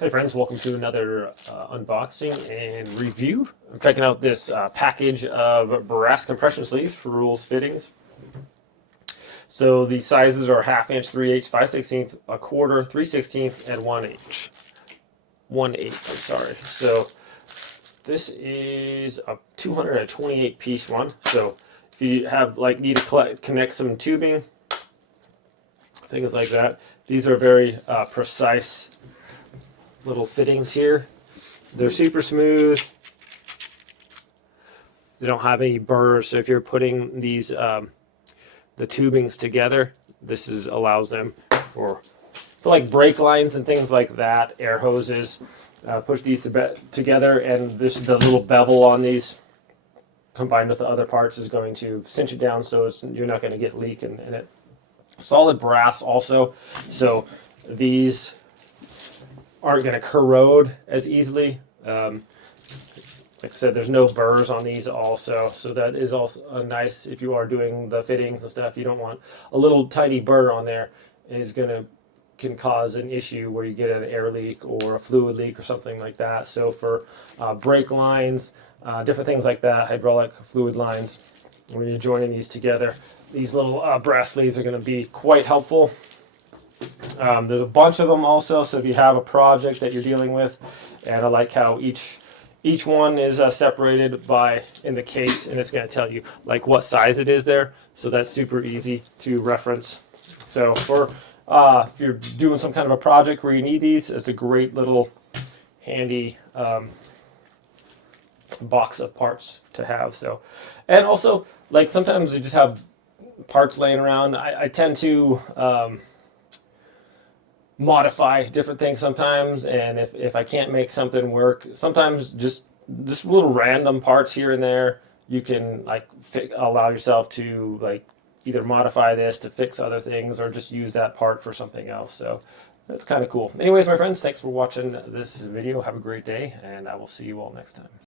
Hey friends, welcome to another unboxing and review. I'm checking out this package of brass compression sleeves for Ferrules fittings. So the sizes are 1/2 inch, 3/8, 5/16, 1/4, 3/16, and 1/8. 1/8, I'm sorry. So this is a 228 piece one. So if you have need to connect some tubing, things like that, these are very precise little fittings here. They're super smooth. They don't have any burrs, so if you're putting these the tubings together, this allows them for like brake lines and things like that, air hoses. Push these together, and the little bevel on these combined with the other parts is going to cinch it down, so you're not going to get leak in it. Solid brass also, so these aren't going to corrode as easily. Like I said, there's no burrs on these also, so that is also nice if you are doing the fittings and stuff. You don't want a little tiny burr on there. Can cause an issue where you get an air leak or a fluid leak or something like that. So for brake lines, different things like that, hydraulic fluid lines, when you're joining these together, these little brass sleeves are going to be quite helpful. There's a bunch of them also, so if you have a project that you're dealing with, and I like how each one is separated in the case, and it's going to tell you like what size it is there, so that's super easy to reference. So for if you're doing some kind of a project where you need these, it's a great little handy box of parts to have. So, and also like sometimes you just have parts laying around. I tend to modify different things sometimes, and if I can't make something work, sometimes just little random parts here and there, you can allow yourself to either modify this to fix other things or just use that part for something else. So that's kind of cool. Anyways, my friends, thanks for watching this video. Have a great day, and I will see you all next time.